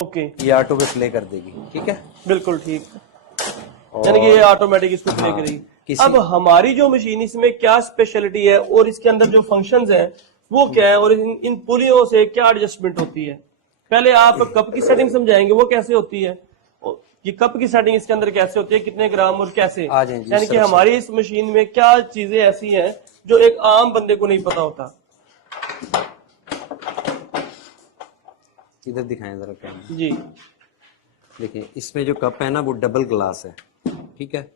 Okay, ये auto पे play कर देगी। ठीक है, बिल्कुल ठीक, यानी कि ये ऑटोमेटिक इसको प्ले करेगी। अब हमारी जो मशीन, इसमें क्या स्पेशलिटी है और इसके अंदर जो फंक्शंस हैं वो क्या है, और इन पुलियों से क्या एडजस्टमेंट होती है? पहले आप कप की सेटिंग समझाएंगे, वो कैसे होती है, ये कप की सेटिंग इसके अंदर कैसे होती है, कितने ग्राम और कैसे, यानी कि हमारी इस मशीन में क्या चीजें ऐसी हैं जो एक आम बंदे को नहीं पता होता। इधर दिखाएं जरा कैमरा जी। देखिए, इसमें जो कप है ना वो डबल ग्लास है। ठीक है,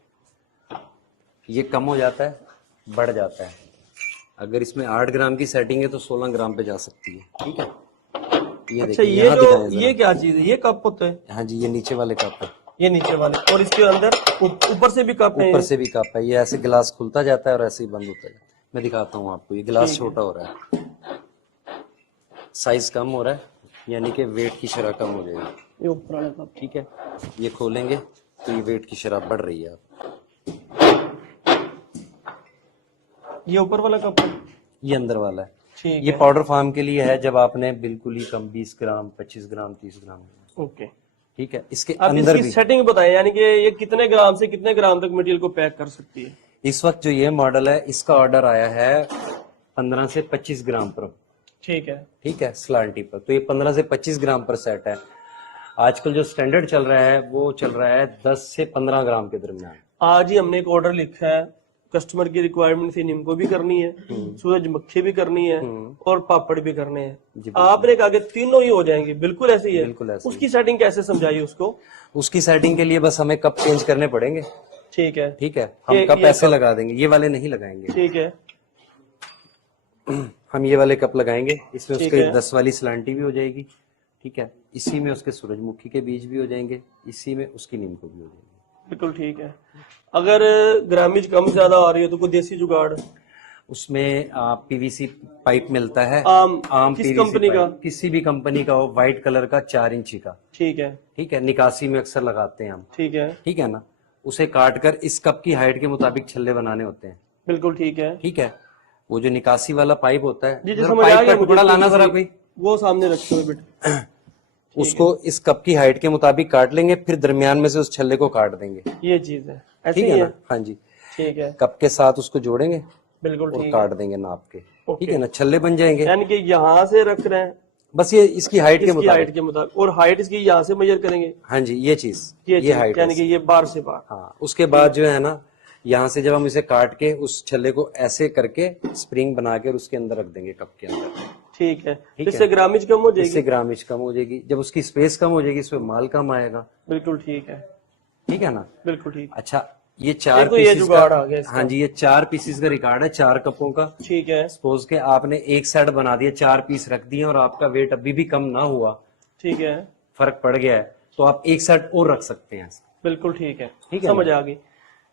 ये कम हो जाता है, बढ़ जाता है। अगर इसमें 8 ग्राम की सेटिंग है तो 16 ग्राम पे जा सकती है। ठीक है, ये अच्छा, देखिए, ये जो ये क्या चीज है, ये कप होता है? हाँ जी, ये नीचे वाले कप है। ये नीचे वाले, और इसके अंदर ऊपर से भी कप है? ऊपर से भी कप है। ये ऐसे गिलास खुलता जाता है और ऐसे ही बंद होता जाता है। मैं दिखाता हूँ आपको। ये गिलास छोटा हो रहा है, साइज कम हो रहा है, यानी कि वेट की शरह कम हो जाएगी। ये ऊपर वाला कप। ठीक है, ये खोलेंगे तो ये वेट की शरह बढ़ रही है। ये ऊपर वाला कप है, ये अंदर वाला है। ठीक ये है। पाउडर फार्म के लिए है, जब आपने बिल्कुल ही कम 20 ग्राम 25 ग्राम 30 ग्राम। ओके, ठीक है, इसके अब अंदर इसकी भी सेटिंग बताएं, यानी कि ये कितने ग्राम से कितने ग्राम तक मटेरियल को पैक कर सकती है? इस वक्त जो ये मॉडल है, इसका ऑर्डर आया है 15 से 25 ग्राम पर। ठीक है, ठीक है, स्लांटी पर। तो ये 15 से 25 ग्राम पर सेट है। आजकल जो स्टैंडर्ड चल रहा है वो चल रहा है 10 से 15 ग्राम के दरमियान। आज ही हमने एक ऑर्डर लिखा है, कस्टमर की रिक्वायरमेंट थी, नीमको भी करनी है, सूरजमुखी भी करनी है और पापड़ भी करने हैं। आपने कहा कि तीनों ही हो जाएंगे, बिल्कुल ऐसे ही है। बिल्कुल ऐसे। उसकी सेटिंग कैसे समझाइए उसको? उसकी सेटिंग के लिए बस हमें कप चेंज करने पड़ेंगे। ठीक है, ठीक है, हम कप ऐसे लगा देंगे, ये वाले नहीं लगाएंगे। ठीक है, हम ये वाले कप लगाएंगे, इसमें उसके 10 वाली सलांटी भी हो जाएगी। ठीक है, इसी में उसके सूरजमुखी के बीज भी हो जाएंगे, इसी में उसकी नीमको भी हो जाएगी। बिल्कुल ठीक है। अगर ग्रामेज कम ज्यादा आ रही है तो कोई देसी जुगाड़? उसमें पीवीसी पाइप मिलता है, आम किस कंपनी का? किसी भी कंपनी का हो, व्हाइट कलर का 4 इंची का। ठीक है, ठीक है, निकासी में अक्सर लगाते हैं हम। ठीक है, ठीक है ना, उसे काट कर इस कप की हाइट के मुताबिक छल्ले बनाने होते हैं। बिल्कुल ठीक है। ठीक है, वो जो निकासी वाला पाइप होता है, जी, समझ आ पाइप गया का टुकड़ा लाना जरा कोई, वो सामने रखते हुए बेटा। उसको इस कप की हाइट के मुताबिक काट लेंगे, फिर दरमियान में से उस छल्ले को काट देंगे। ये चीज है, ऐसे ठीक ही है है? ना, हाँ जी। ठीक है, कप के साथ उसको जोड़ेंगे, बिल्कुल और ठीक काट है, देंगे नाप के। ठीक है ना, छल्ले बन जाएंगे। यानी कि यहाँ से रख रहे हैं, बस ये इसकी हाइट के हाइट के मुताबिक, और हाइट इसकी यहाँ से मेजर करेंगे। हाँ जी, ये चीज, ये हाइट, यानी कि ये बार से बार। हाँ, उसके बाद जो है ना, यहाँ से जब हम इसे काट के उस छल्ले को ऐसे करके स्प्रिंग बना के उसके अंदर रख देंगे, कप के अंदर। ठीक है, इससे ग्रामेज कम हो जाएगी। इससे ग्रामेज कम हो जाएगी, जब उसकी स्पेस कम हो जाएगी इसमें माल कम आएगा। बिल्कुल ठीक है, ठीक है ना, बिल्कुल ठीक। अच्छा, ये 4 तो ये पीसेस जुगाड़ का, आ गया इसका। हाँ जी, ये 4 पीसेस का रिकॉर्ड है, 4 कपों का। ठीक है, सपोज के आपने एक सेट बना दिया, 4 पीस रख दिए और आपका वेट अभी भी कम ना हुआ, ठीक है, फर्क पड़ गया है, तो आप एक सेट और रख सकते हैं। बिल्कुल ठीक है, ठीक है, समझ आ गई।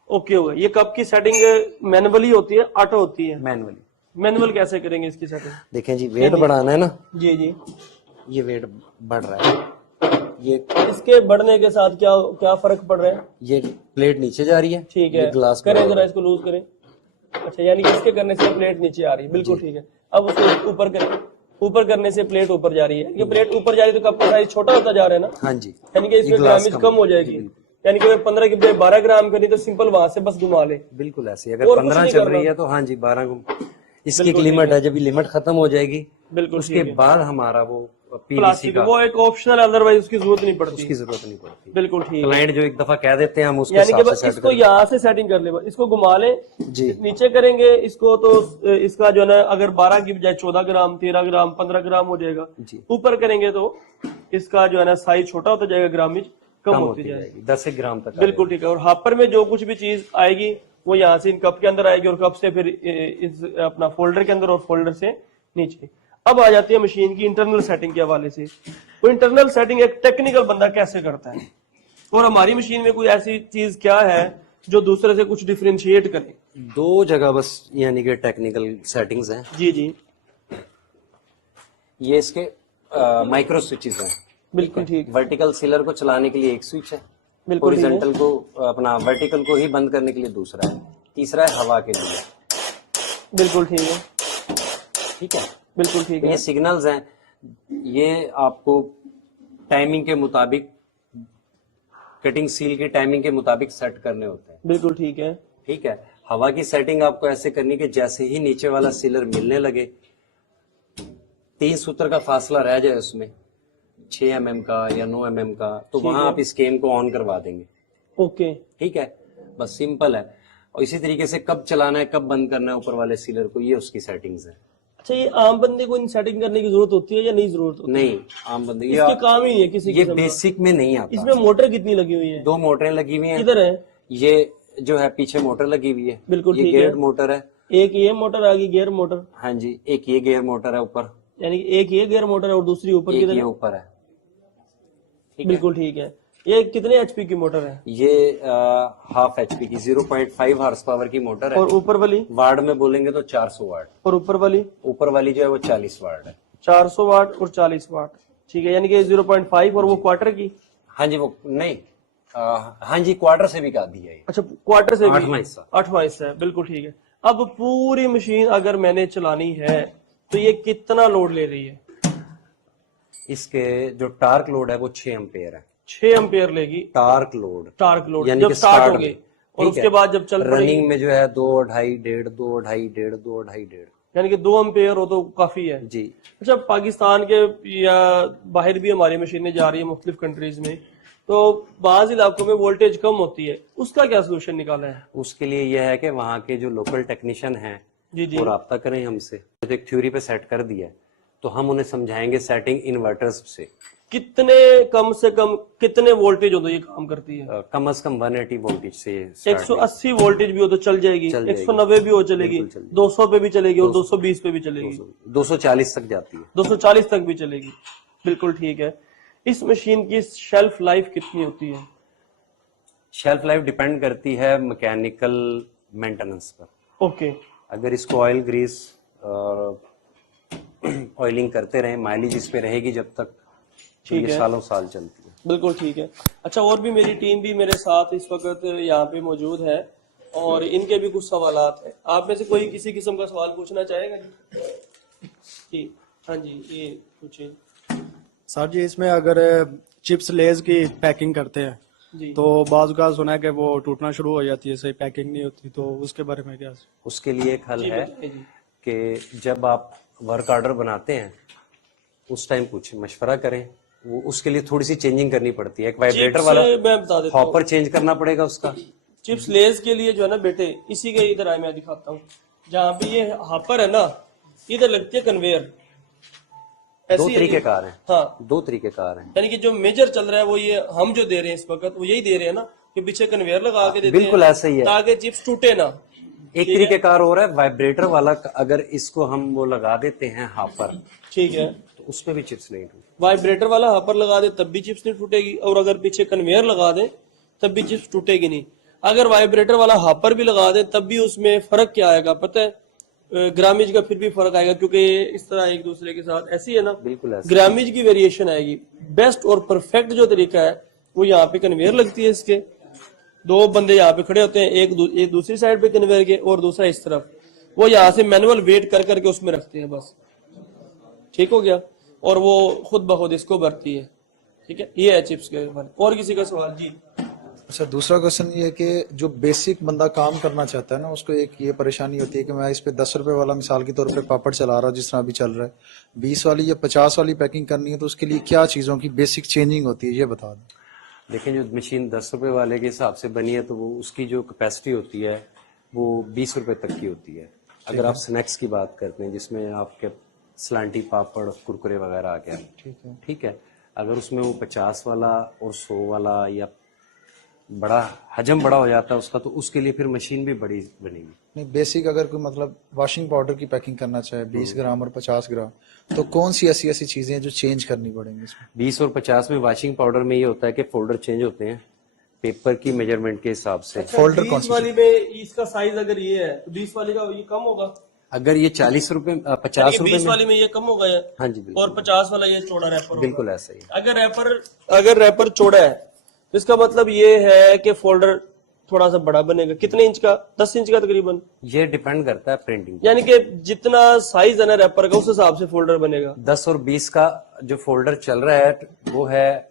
ओके होगा। ये कप की सेटिंग मैनुअली होती है, ऑटो होती है? मैनुअली। मैनुअल कैसे करेंगे इसकी सेटिंग? देखें जी, वेट बढ़ाना है ना, जी जी, ये वेट बढ़ रहा है, ये इसके बढ़ने के साथ क्या क्या फर्क पड़ रहा है? ये प्लेट नीचे जा रही है। ठीक है, ग्लास करें जरा, इसको लूज करें। अच्छा, यानी कि इसके करने से प्लेट नीचे आ रही है, बिल्कुल ठीक है। अब उसको ऊपर करें, ऊपर करने से प्लेट ऊपर जा रही है। ये प्लेट ऊपर जा रही है तो कप का साइज छोटा होता जा रहा है ना? हाँ जी, यानी कि इसमें ग्रामेज कम हो जाएगी। यानी कि 15 की बजाय 12 ग्राम करनी तो सिंपल वहां से बस घुमा ले। बिल्कुल ऐसे। अगर 15 चल रही है तो हाँ जी 12 इसकी एक लिमिट है, जब ये लिमिट खत्म हो जाएगी बिल्कुल उसके बाद हमारा वो प्लास्टिक का वो एक ऑप्शनल, अदरवाइज उसकी जरूरत नहीं पड़ती। उसकी जरूरत नहीं पड़ती। बिल्कुल ठीक। क्लाइंट जो एक दफा कह देते हैं हम उसके यानी कि हिसाब बस से सेट इसको यहाँ से सेटिंग कर ले, इसको घुमा ले जी, नीचे करेंगे इसको तो इसका जो है ना, अगर 12 की बजाय 14 ग्राम 13 ग्राम 15 ग्राम हो जाएगा। ऊपर करेंगे तो इसका जो है ना साइज छोटा होता जाएगा, ग्रामेज कम होती जाएगी, 10 ग्राम तक। बिल्कुल ठीक है। और हापर में जो कुछ भी चीज आएगी वो यहाँ से इन कप के अंदर आएगी और कप से फिर इस अपना फोल्डर के अंदर और फोल्डर से नीचे। अब आ जाती है मशीन की इंटरनल सेटिंग के हवाले से। वो इंटरनल सेटिंग एक टेक्निकल बंदा कैसे करता है, और हमारी मशीन में कोई ऐसी चीज क्या है जो दूसरे से कुछ डिफरेंशिएट करे? 2 जगह बस यानी कि टेक्निकल सेटिंग्स हैं। जी जी, ये इसके माइक्रो स्विचेस हैं। बिल्कुल ठीक। वर्टिकल सीलर को चलाने के लिए एक स्विच है, हॉरिजॉन्टल को अपना वर्टिकल को ही बंद करने के लिए दूसरा है, तीसरा है हवा के लिए। बिल्कुल ठीक है, ठीक है, बिल्कुल ठीक है। ये सिग्नल्स हैं, ये आपको टाइमिंग के मुताबिक, कटिंग सील की टाइमिंग के मुताबिक सेट करने होते हैं। बिल्कुल ठीक है। ठीक है, हवा की सेटिंग आपको ऐसे करनी कि जैसे ही नीचे वाला सीलर मिलने लगे, 3 सूत्र का फासला रह जाए उसमें 6 mm का या 9 mm का, तो वहां आप इस केन को ऑन करवा देंगे। ओके, ठीक है, बस सिंपल है। और इसी तरीके से कब चलाना है, कब बंद करना है ऊपर वाले सीलर को, ये उसकी सेटिंग्स है। अच्छा ये आम बंदे को इन सेटिंग करने की जरूरत होती है या नहीं जरूरत होती नहीं, आम बंदे है? इसके काम ही नहीं है किसी ये किस्म का। बेसिक में नहीं आता। इसमें मोटर कितनी लगी हुई है? 2 मोटरें लगी हुई हैं। किधर है? ये जो है पीछे मोटर लगी हुई है, बिल्कुल ये ठीक है। गेयर्ड मोटर है। एक ये मोटर आ गई गियर मोटर, हाँ जी, एक ये गेयर मोटर है ऊपर, यानी कि एक ये गियर मोटर है और दूसरी ऊपर एक किधर ये है? ऊपर है। ठीक है, बिल्कुल ठीक है। ये कितने एचपी की मोटर है? ये हाफ एचपी की 0.5 हॉर्स पावर की मोटर है। और ऊपर वाली? वाट में बोलेंगे तो 400 वाट। और ऊपर वाली? ऊपर वाली जो है वो 40 वाट है। 400 वाट और 40 वाट, ठीक है। यानी कि 0.5 और वो क्वार्टर की? हाँ जी, वो नहीं, हाँ जी, क्वार्टर से भी आधी है ये। अच्छा, क्वार्टर से भी? 8वां हिस्सा। 8वां हिस्सा है, बिल्कुल ठीक है। अब पूरी मशीन अगर मैंने चलानी है तो ये कितना लोड ले रही है? इसके जो टार्क लोड है वो 6 एम्पेयर है। 6 एम्पेयर लेगी टार्क लोड, टार्क लोड यानी जब कि स्टार्ट start हो गई, में, और ठीक उसके है। बाद जब चल पड़ेगी, रनिंग में जो है 2, 2.5, 1.5, 2, 2.5, 1.5, 2, 2.5, 1.5। यानी कि 2 एम्पेयर हो तो काफी है जी। अच्छा, पाकिस्तान के या बाहर भी हमारी मशीनें जा रही है मुख्तलिफ कंट्रीज में, तो बाज इलाकों में वोल्टेज कम होती है, उसका क्या सोल्यूशन निकाला है? उसके लिए यह है कि वहाँ के जो लोकल टेक्नीशियन हैं जी जी, वो राब्ता करें हमसे। तो एक थ्योरी पे सेट कर दिया है, तो हम उन्हें समझाएंगे सेटिंग इन्वर्टर्स से। कितने कम से कम कितने वोल्टेज हो तो ये काम करती है? कम से कम 180 वोल्टेज से start 180 वोल्टेज भी हो तो चल जाएगी, चल जाएगी। 190 भी हो चलेगी, बिल्कुल चल जाएगी। 200 पे भी चलेगी और 220 पे भी चलेगी, 240 तक जाती है। 240 तक भी चलेगी। बिल्कुल ठीक है। इस मशीन की शेल्फ लाइफ कितनी होती है? शेल्फ लाइफ डिपेंड करती है मैकेनिकल मेंटेनेंस पर। ओके, अगर इसको ऑयल ग्रीस और ऑयलिंग करते रहे, माइलेज इस पे रहेगी जब तक, तो ठीक ये है। सालों साल चलती है। बिल्कुल ठीक है। अच्छा, और भी मेरी टीम भी मेरे साथ इस वक्त यहाँ पे मौजूद है और इनके भी कुछ सवालात हैं। आप में से कोई किसी किस्म का सवाल पूछना चाहेगा जी? हाँ जी, ये पूछिए। सर जी, इसमें अगर चिप्स लेज की पैकिंग करते हैं जी, तो बाज़ का सुना है कि वो टूटना शुरू हो जाती है, सही पैकिंग नहीं होती, तो उसके बारे में क्या? उसके लिए एक हल जी है बताइए जी। कि जब आप वर्क ऑर्डर बनाते हैं उस टाइम कुछ मशवरा करें, वो उसके लिए थोड़ी सी चेंजिंग करनी पड़ती है। एक वाइब्रेटर चिप्स वाला मैं बता देता हूँ। हॉपर चेंज करना पड़ेगा उसका। चिप्स लेज के लिए जो है ना बेटे, इसी के इधर आए मैं दिखाता हूँ। जहाँ पे ये हॉपर है ना, इधर लगती है कन्वेयर। दो ऐसी है तरीके ये। कार हैं, हाँ, 2 तरीके कार हैं। यानी कि जो मेजर चल रहा है वो ये हम जो दे रहे हैं इस वक्त, वो यही दे रहे हैं ना कि पीछे कन्वेयर लगा के देते बिल्कुल हैं ऐसा ही है। ताकि चिप्स टूटे ना। एक तरीके कार हो रहा है वाइब्रेटर वाला, अगर इसको हम वो लगा देते हैं हॉपर, ठीक है, तो उसमें भी चिप्स नहीं टूटती। वाइब्रेटर वाला हॉपर लगा दे तब भी चिप्स नहीं टूटेगी, और अगर पीछे कन्वेयर लगा दे तब भी चिप्स टूटेगी नहीं। अगर वाइब्रेटर वाला हॉपर भी लगा दे तब भी उसमें फर्क क्या आएगा पता है? ग्रामेज का फिर भी फर्क आएगा, क्योंकि इस तरह एक दूसरे के साथ ऐसी है ना, बिल्कुल ऐसा। ग्रामेज की वेरिएशन आएगी। बेस्ट और परफेक्ट जो तरीका है वो यहाँ पे कन्वेयर लगती है, इसके 2 बंदे यहाँ पे खड़े होते हैं, एक दूसरी साइड पे कन्वेयर के और दूसरा इस तरफ, वो यहाँ से मैनुअल वेट कर करके उसमें रखते हैं बस। ठीक हो गया, और वो खुद ब खुद इसको भरती है। ठीक है, ये है चिप्स के ऊपर। और किसी का सवाल? जी अच्छा, दूसरा क्वेश्चन ये है कि जो बेसिक बंदा काम करना चाहता है ना, उसको एक ये परेशानी होती है कि मैं इस पे 10 रुपए वाला मिसाल के तौर पे पापड़ चला रहा हूँ, जिस तरह अभी चल रहा है, 20 वाली या 50 वाली पैकिंग करनी है, तो उसके लिए क्या चीज़ों की बेसिक चेंजिंग होती है, ये बता दें। देखिए, जो मशीन 10 रुपए वाले के हिसाब से बनी है, तो वो उसकी जो कैपेसिटी होती है वो 20 रुपए तक की होती है। अगर आप स्नैक्स की बात करते हैं जिसमें आपके सलांटी, पापड़, कुरकुरे वगैरह आ गया, ठीक है, अगर उसमें वो 50 वाला और 100 वाला या बड़ा हजम बड़ा हो जाता है उसका, तो उसके लिए फिर मशीन भी बड़ी बनेगी। नहीं, बेसिक अगर कोई मतलब वॉशिंग पाउडर की पैकिंग करना चाहे 20 ग्राम और 50 ग्राम, तो कौन सी ऐसी ऐसी चीजें हैं जो चेंज करनी पड़ेंगी इसमें? 20 और 50 में वॉशिंग पाउडर में ये होता है कि फोल्डर चेंज होते हैं पेपर की मेजरमेंट के हिसाब से। फोल्डर कौन 20 सी? वाली में इसका साइज अगर ये है तो 20 वाली का ये कम होगा, अगर ये 40 रुपए 50 रुपए 20 में, वाली में ये कम होगा ये, हाँ जी बिल्कुल, और 50 वाला ये चौड़ा रैपर होगा। बिल्कुल ऐसा ही है। अगर रैपर चौड़ा है तो इसका मतलब ये है कि फोल्डर थोड़ा सा बड़ा बनेगा? कितने इंच का? 10 इंच का तकरीबन? ये डिपेंड करता है प्रिंटिंग, यानी कि जितना साइज है ना रैपर का उस हिसाब से फोल्डर बनेगा। 10 और 20 का जो फोल्डर चल रहा है वो है